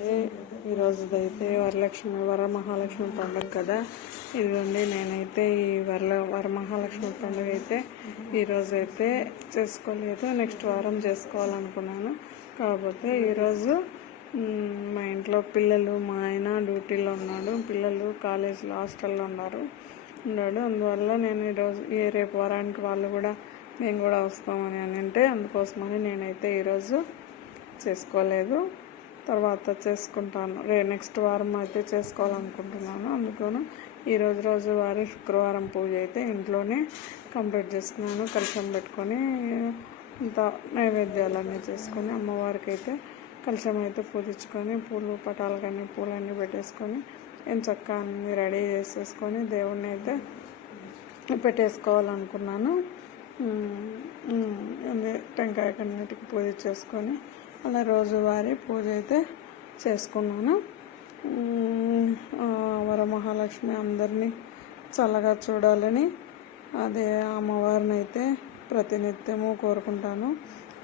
చూడండి, ఈరోజుదైతే వరమహాలక్ష్మి పండుగ కదా. ఇదిగోండి, నేనైతే ఈ వరమహాలక్ష్మి పండుగ అయితే ఈరోజైతే చేసుకోలేదు, నెక్స్ట్ వారం చేసుకోవాలనుకున్నాను. కాకపోతే ఈరోజు మా ఇంట్లో పిల్లలు, మా ఆయన డ్యూటీలో ఉన్నాడు, పిల్లలు కాలేజీలో హాస్టల్లో ఉన్నాడు. అందువల్ల నేను ఈరోజు రేపు వారానికి వాళ్ళు కూడా మేము కూడా వస్తామని అంటే అందుకోసమని నేనైతే ఈరోజు చేసుకోలేదు, తర్వాత చేసుకుంటాను. నెక్స్ట్ వారం అయితే చేసుకోవాలనుకుంటున్నాను. అందుకని రోజువారీ శుక్రవారం పూజ అయితే ఇంట్లోనే కంప్లీట్ చేసుకున్నాను. కలశం పెట్టుకొని ఇంత నైవేద్యాలన్నీ చేసుకొని అమ్మవారికి అయితే కలశం అయితే పూజించుకొని పూలు పటాలు కానీ పూలన్నీ పెట్టేసుకొని చక్కగా అన్నీ రెడీ చేసేసుకొని దేవుడిని అయితే పెట్టేసుకోవాలనుకున్నాను. టెంకాయ కన్నిటికి పూజ చేసుకొని అలా రోజువారీ పూజ అయితే చేసుకున్నాను. వరమహాలక్ష్మి అందరినీ చల్లగా చూడాలని అదే అమ్మవారిని అయితే ప్రతినిత్యము కోరుకుంటాను.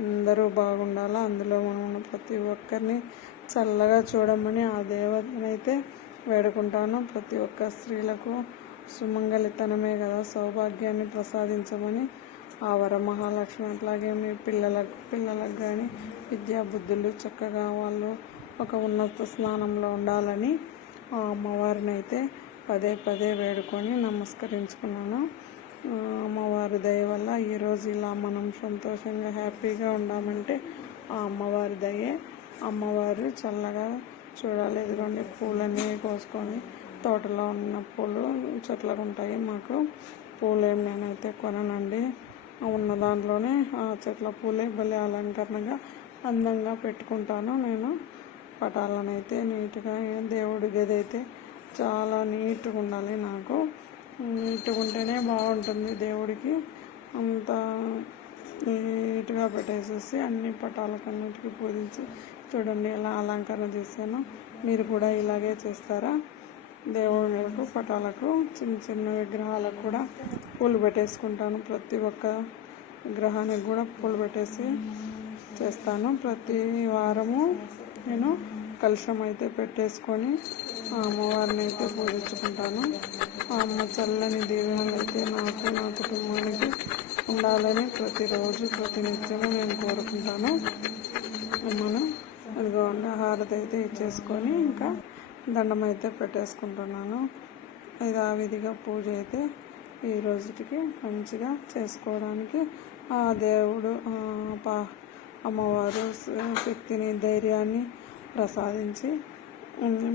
అందరూ బాగుండాలా, అందులో మనం ప్రతి ఒక్కరిని చల్లగా చూడమని ఆ దేవతని అయితే వేడుకుంటాను. ప్రతి ఒక్క స్త్రీలకు సుమంగళితనమే కదా, సౌభాగ్యాన్ని ప్రసాదించమని ఆ వరమహాలక్ష్మి అట్లాగే మీ పిల్లలకు కానీ విద్యా బుద్ధులు చక్కగా వాళ్ళు ఒక ఉన్నత స్నానంలో ఉండాలని ఆ అమ్మవారిని అయితే పదే పదే వేడుకొని నమస్కరించుకున్నాను. అమ్మవారి దయ వల్ల ఈరోజు ఇలా మనం సంతోషంగా హ్యాపీగా ఉండామంటే ఆ అమ్మవారి దయే. అమ్మవారు చల్లగా చూడాలి. ఇదిగోండి, పూలన్నీ కోసుకొని తోటలో ఉన్న పూలు చెట్లకు ఉంటాయి. మాకు పూలేం నేనైతే కొననండి, ఉన్న దాంట్లోనే ఆ చెట్ల పూలే భలే అలంకరణగా అందంగా పెట్టుకుంటాను. నేను పటాలను అయితే నీట్గా, దేవుడి గది అయితే చాలా నీట్గా ఉండాలి. నాకు నీట్గా ఉంటేనే బాగుంటుంది. దేవుడికి అంత నీట్గా పెట్టేసేసి అన్ని పటాలకన్నిటికీ పూజించి చూడండి ఎలా అలంకరణ చేశాను. మీరు కూడా ఇలాగే చేస్తారా? దేవుళ్ళకు పటాలకు చిన్న చిన్న విగ్రహాలకు కూడా పూలు పెట్టేసుకుంటాను. ప్రతి ఒక్క విగ్రహానికి కూడా పూలు పెట్టేసి చేస్తాను. ప్రతి వారము నేను కలశం అయితే పెట్టేసుకొని ఆ అమ్మవారిని అయితే పూజించుకుంటాను. ఆ అమ్మ చల్లని దీవెనలు అయితే నాకు, నా కుటుంబానికి ఉండాలని ప్రతిరోజు ప్రతినిత్యము నేను కోరుకుంటాను. అమ్మను అదిగోండి, హారతి అయితే ఇచ్చేసుకొని ఇంకా దండం అయితే పెట్టేసుకుంటున్నాను. యథావిధిగా పూజ అయితే ఈ రోజుకి మంచిగా చేసుకోవడానికి ఆ దేవుడు అమ్మవారు శక్తిని, ధైర్యాన్ని ప్రసాదించి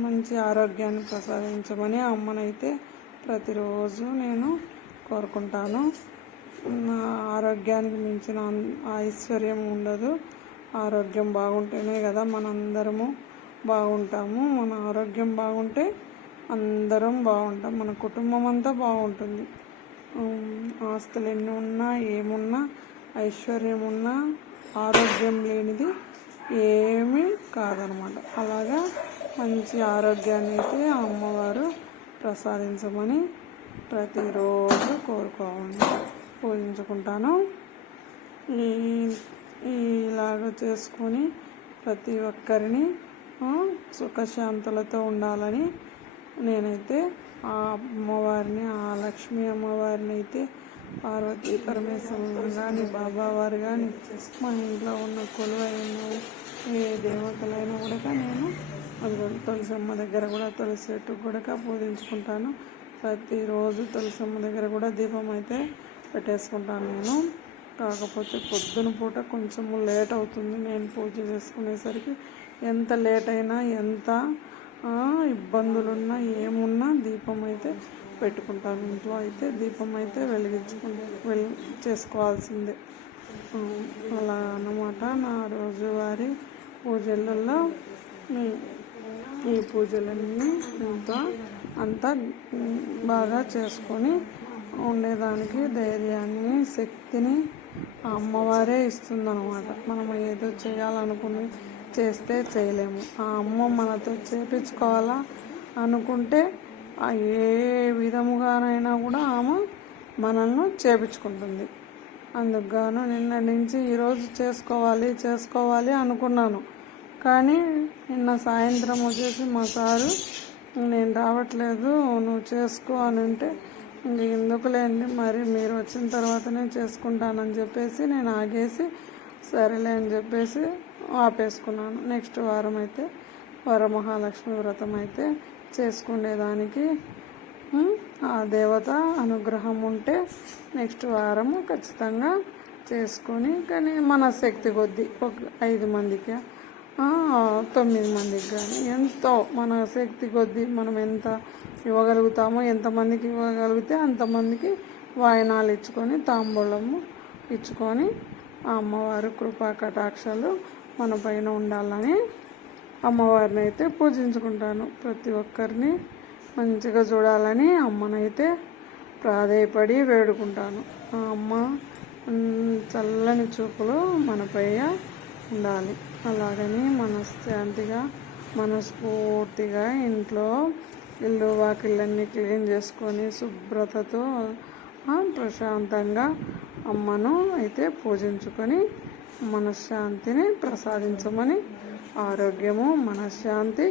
మంచి ఆరోగ్యాన్ని ప్రసాదించమని అమ్మనైతే ప్రతిరోజు నేను కోరుకుంటాను. ఆరోగ్యానికి మించిన ఐశ్వర్యం ఉండదు. ఆరోగ్యం బాగుంటేనే కదా మనందరము బాగుంటాము. మన ఆరోగ్యం బాగుంటే అందరం బాగుంటాం, మన కుటుంబం అంతా బాగుంటుంది. ఆస్తులు ఎన్ని ఉన్నా ఏమున్నా ఐశ్వర్యం ఉన్నా ఆరోగ్యం లేనిది ఏమీ కాదనమాట. అలాగా మంచి ఆరోగ్యాన్ని అయితే అమ్మవారు ప్రసాదించమని ప్రతిరోజు పూజించుకుంటాను. ఇలాగ చేసుకొని ప్రతి ఒక్కరిని సుఖశాంతులతో ఉండాలని నేనైతే ఆ అమ్మవారిని, ఆ లక్ష్మీ అమ్మవారిని అయితే పార్వతీ పరమేశ్వరులు కానీ బాబావారు కానీ మా ఇంట్లో ఉన్న కొలువైన ఏ దేవతలైనా కూడా నేను తులసమ్మ దగ్గర కూడా తులసి చెట్టు కూడా పూజించుకుంటాను. ప్రతిరోజు తులసమ్మ దగ్గర కూడా దీపం అయితే పెట్టేసుకుంటాను నేను. కాకపోతే పొద్దున పూట కొంచెము లేట్ అవుతుంది నేను పూజ చేసుకునేసరికి. ఎంత లేట్ అయినా, ఎంత ఇబ్బందులున్నా ఏమున్నా దీపం అయితే పెట్టుకుంటాను. ఇంట్లో అయితే దీపం అయితే చేసుకోవాల్సిందే. అలా అన్నమాట నా రోజువారీ పూజలలో. ఈ పూజలన్నీ అంతా బాగా చేసుకొని ఉండేదానికి ధైర్యాన్ని, శక్తిని ఆ అమ్మవారే ఇస్తుందన్నమాట. మనం ఏదో చేయాలనుకుని చేస్తే చేయలేము. ఆ అమ్మ మనతో చేపించుకోవాలా అనుకుంటే ఏ విధముగానైనా కూడా ఆమె మనల్ని చేపించుకుంటుంది. అందుకుగాను నిన్న నుంచి ఈరోజు చేసుకోవాలి అనుకున్నాను. కానీ నిన్న సాయంత్రం వచ్చేసి మా సారు నేను రావట్లేదు నువ్వు చేసుకో అని అంటే ఇంక ఎందుకులేండి మరి మీరు వచ్చిన తర్వాతనే చేసుకుంటానని చెప్పేసి నేను ఆగేసి సరేలే అని చెప్పేసి ఆపేసుకున్నాను. నెక్స్ట్ వారం అయితే వరమహాలక్ష్మి వ్రతం అయితే చేసుకునేదానికి ఆ దేవత అనుగ్రహం ఉంటే నెక్స్ట్ వారము ఖచ్చితంగా చేసుకొని, కానీ మన శక్తి కొద్దీ ఒక 5 మందికి 9 మందికి కానీ ఎంతో మన శక్తి కొద్దీ మనం ఎంత ఇవ్వగలుగుతామో, ఎంతమందికి ఇవ్వగలిగితే అంతమందికి వాయనాలు ఇచ్చుకొని తాంబూలము ఇచ్చుకొని ఆ అమ్మవారి కృపా కటాక్షాలు మన పైన ఉండాలని అమ్మవారిని అయితే పూజించుకుంటాను. ప్రతి ఒక్కరిని మంచిగా చూడాలని అమ్మనైతే ప్రాధేయపడి వేడుకుంటాను. ఆ అమ్మ చల్లని చూపులు మనపై ఉండాలి. అలాగని మనశ్శాంతిగా మనస్ఫూర్తిగా ఇంట్లో ఇల్లు వాకిళ్ళన్నీ క్లీన్ చేసుకొని శుభ్రతతో ప్రశాంతంగా అమ్మను అయితే పూజించుకొని మనశ్శాంతిని ప్రసాదించమని, ఆరోగ్యము మనశ్శాంతి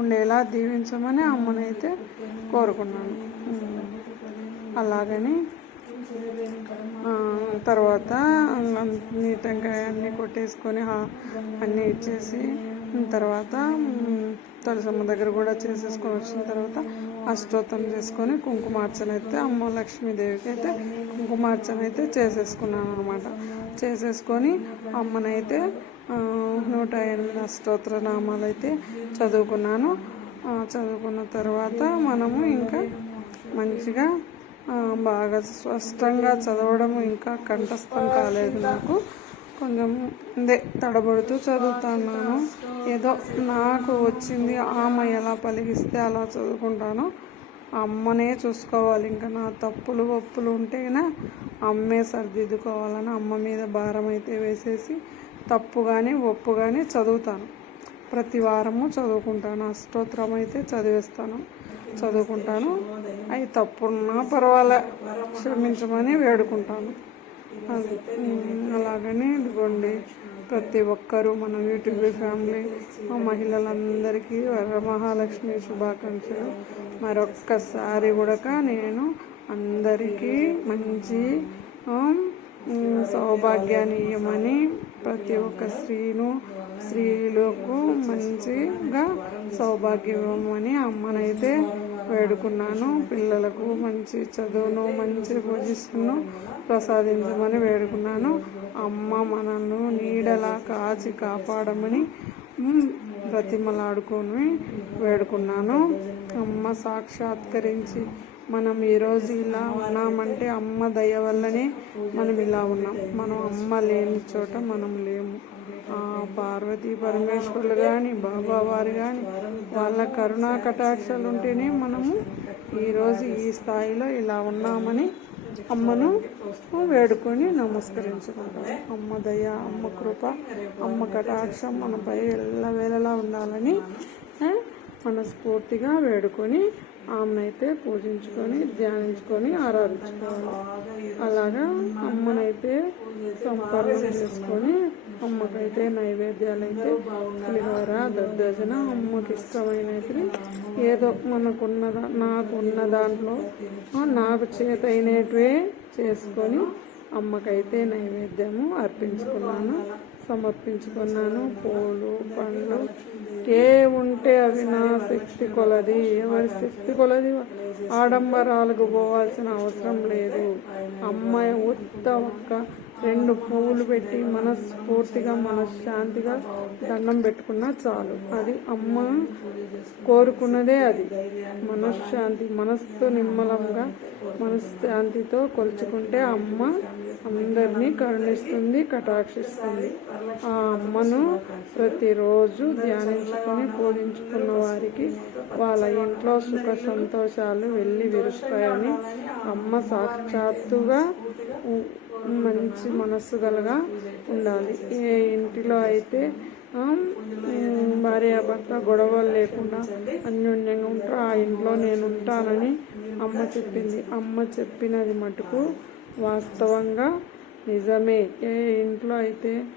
ఉండేలా దీవించమని అమ్మనైతే కోరుకున్నాను. అలాగని తర్వాత నీట్గా అన్నీ కొట్టేసుకొని అన్నీ ఇచ్చేసి తర్వాత తులసమ్మ దగ్గర కూడా చేసేసుకొని వచ్చిన తర్వాత అష్టోత్తరం చేసుకొని కుంకుమార్చన అయితే అమ్మ లక్ష్మీదేవికి అయితే కుంకుమార్చన అయితే చేసేసుకున్నాను అనమాట. చేసేసుకొని అమ్మనైతే 108 అష్టోత్తర నామాలు అయితే చదువుకున్నాను. చదువుకున్న తర్వాత మనము ఇంకా మంచిగా బాగా స్పష్టంగా చదవడం ఇంకా కంఠస్థం కాలేదు. నాకు కొంచెం తడబడుతూ చదువుతున్నాను. ఏదో నాకు వచ్చింది ఆమె ఎలా పలికిస్తే అలా చదువుకుంటాను. అమ్మనే చూసుకోవాలి. ఇంకా నా తప్పులు ఒప్పులు ఉంటేనా అమ్మే సరిదిద్దుకోవాలని అమ్మ మీద భారం అయితే వేసేసి తప్పు కానీ ఒప్పు కానీ చదువుతాను. ప్రతి వారము చదువుకుంటాను. అష్టోత్తరం అయితే చదువుకుంటాను. అవి తప్పున్నా పర్వాలే క్షమించమని వేడుకుంటాను. అలాగని ఇదిగోండి ప్రతి ఒక్కరూ మన యూట్యూబ్ ఫ్యామిలీ మహిళలందరికీ వరమహాలక్ష్మి శుభాకాంక్షలు. మరొక్కసారి కూడా నేను అందరికీ మంచి సౌభాగ్యాన్ని ఇవ్వమని, ప్రతి ఒక్క స్త్రీలకు మంచిగా సౌభాగ్యం ఇవ్వమని అమ్మనైతే వేడుకున్నాను. పిల్లలకు మంచి చదువును మంచి పొజిషన్ను ప్రసాదించమని వేడుకున్నాను. అమ్మ మనల్ని నీడలా కాచి కాపాడమని బ్రతిమలాడుకొని వేడుకున్నాను. అమ్మ సాక్షాత్కరించి మనం ఈరోజు ఇలా ఉన్నామంటే అమ్మ దయ వల్లనే మనం ఇలా ఉన్నాం. మనం అమ్మ లేని చోట మనం లేము. పార్వతీ పరమేశ్వరులు కానీ బాబావారు కానీ వాళ్ళ కరుణా కటాక్షాలు ఉంటేనే మనము ఈరోజు ఈ స్థాయిలో ఇలా ఉన్నామని అమ్మను వేడుకొని నమస్కరించుకుంటాం. అమ్మ దయ, అమ్మ కృప, అమ్మ కటాక్షం మనపై ఎల్లవేళలా ఉండాలని మనస్ఫూర్తిగా వేడుకొని ఆమెనైతే పూజించుకొని ధ్యానించుకొని ఆరాధించుకోవాలి. అలాగా అమ్మనైతే సంపర్ణం చేసుకొని అమ్మకైతే నైవేద్యాలు అయితే పులిహోర దద్దోజన అమ్మకి ఇష్టమైనవి ఏదో నాకున్న దాంట్లో నాకు చేతైనవే చేసుకొని అమ్మకైతే నైవేద్యము సమర్పించుకున్నాను. పూలు పండ్లు ఉంటే అవి నా శక్తి కొలది, ఎవరి శక్తి కొలది ఆడంబరాలకు పోవాల్సిన అవసరం లేదు. అమ్మాయి ఒక్క 2 పువ్వులు పెట్టి మనస్ఫూర్తిగా మనశ్శాంతిగా దండం పెట్టుకున్నా చాలు. అది అమ్మ కోరుకున్నదే. అది మనశ్శాంతి. మనస్సు నిమ్మలంగా మనశ్శాంతితో కొలుచుకుంటే అమ్మ అందరినీ కరుణిస్తుంది, కటాక్షిస్తుంది. ఆ అమ్మను ప్రతిరోజు ధ్యానించుకొని పూజించుకున్న వారికి వాళ్ళ ఇంట్లో సుఖ సంతోషాలు వెళ్ళి విరుస్తాయని అమ్మ సాక్షాత్తుగా మంచి మనస్సు గలగా ఉండాలి. ఏ ఇంటిలో అయితే భార్యాభర్త గొడవలు లేకుండా అన్యోన్యంగా ఉంటారో ఆ ఇంట్లో నేను ఉంటానని అమ్మ చెప్పింది. అమ్మ చెప్పినది మటుకు వాస్తవంగా నిజమే. ఏ ఇంట్లో అయితే